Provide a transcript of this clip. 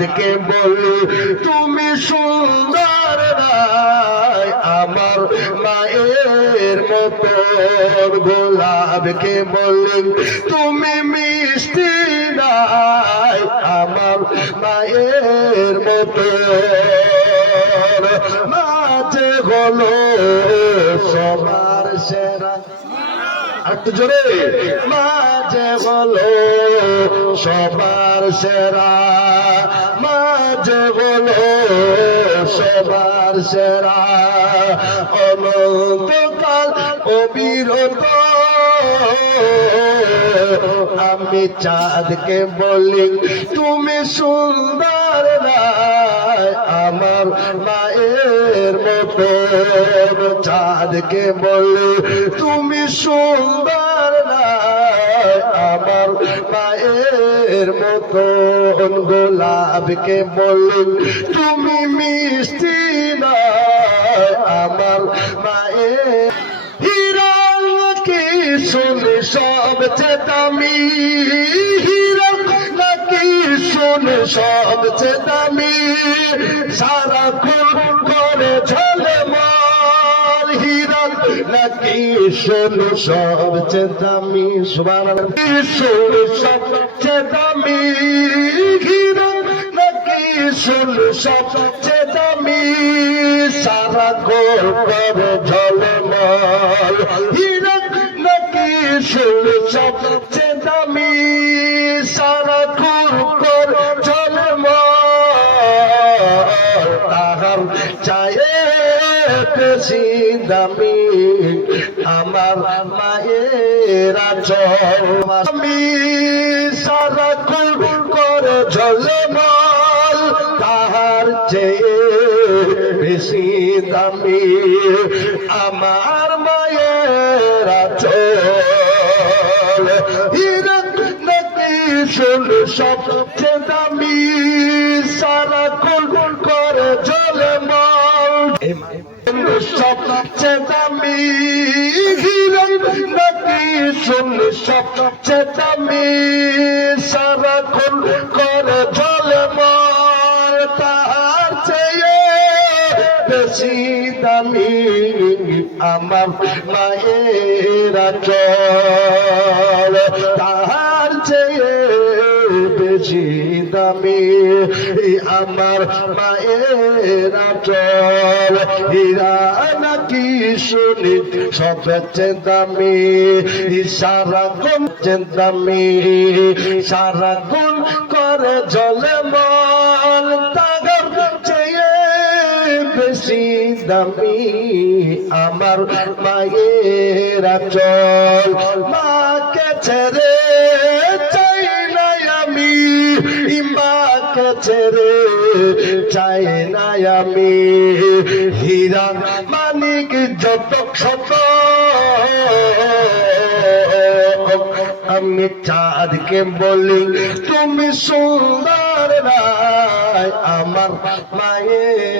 চাঁদকে বলি তুমি সুন্দর নাই আমার মায়ের মতন, গোলাপকে বলি তুমি মিষ্টি নাই আমার মায়ের মতন। মাঝে হলো সবার সেরা, একটু জোরে, মাঝে বলো সবার সেরা, মাঝে বলো সবার সেরা, অনন্তকাল অবিরত আমি চাঁদকে বলি তুমি সুন্দর নাই আমার মায়ের মতন। চাঁদকে বলি তুমি সুন্দর নাই আমার মায়ের মতন, গোলাপকে বলি তুমি মিষ্টি নাই আমার মায়ের। হীরা নাকি শুনে সবচেয়ে দামি, হীরা নাকি শুনে সবচেয়ে দামি, সারাক্ষণ করে ঝলমল, হীরা নাকি শুনে সবচেয়ে দামি, সুবহানাল্লাহ, শুনে সবচেয়ে দামি, হীরা নাকি শুনে সবচেয়ে দামি, সারাক্ষণ করে ঝলমল, হীরা নাকি শুনে সবচেয়ে দামি, সারাক্ষণ করে ঝলমল, তাহার চায়ে বেশি দামি আমার মায়ের আঁচল, আমি সারাক্ষণ করে ঝলমল, তাহার চেয়ে বেশি দামি আমার মায়ের আঁচল, হীরা নাকি শুনে সবচেয়ে দামি, সারাক্ষণ করে ঝলমল, সবচেয়ে দামি, হীরা নাকি শুনে সবচেয়ে দামি, সারাক্ষণ করে ঝলমল, তাহার চেয়ে বেশি দামি আমার মায়ের আঁচল, তাহার চেয়ে বেশি দামি আমার মায়ের আঁচল, হীরা নাকি শুনি সবচেয়ে দামি, সারাক্ষণ দামি, সারাক্ষণ করে ঝলমল, তাহার চেয়ে বেশি দামি আমার মায়ের আঁচল। মাকে ছেড়ে চাই না আমি, মাকে ছেড়ে চাই না আমি, হীরা মানিক যত শত আমি চাঁদকে বলি তুমি সুন্দর নাই আমার মায়ের।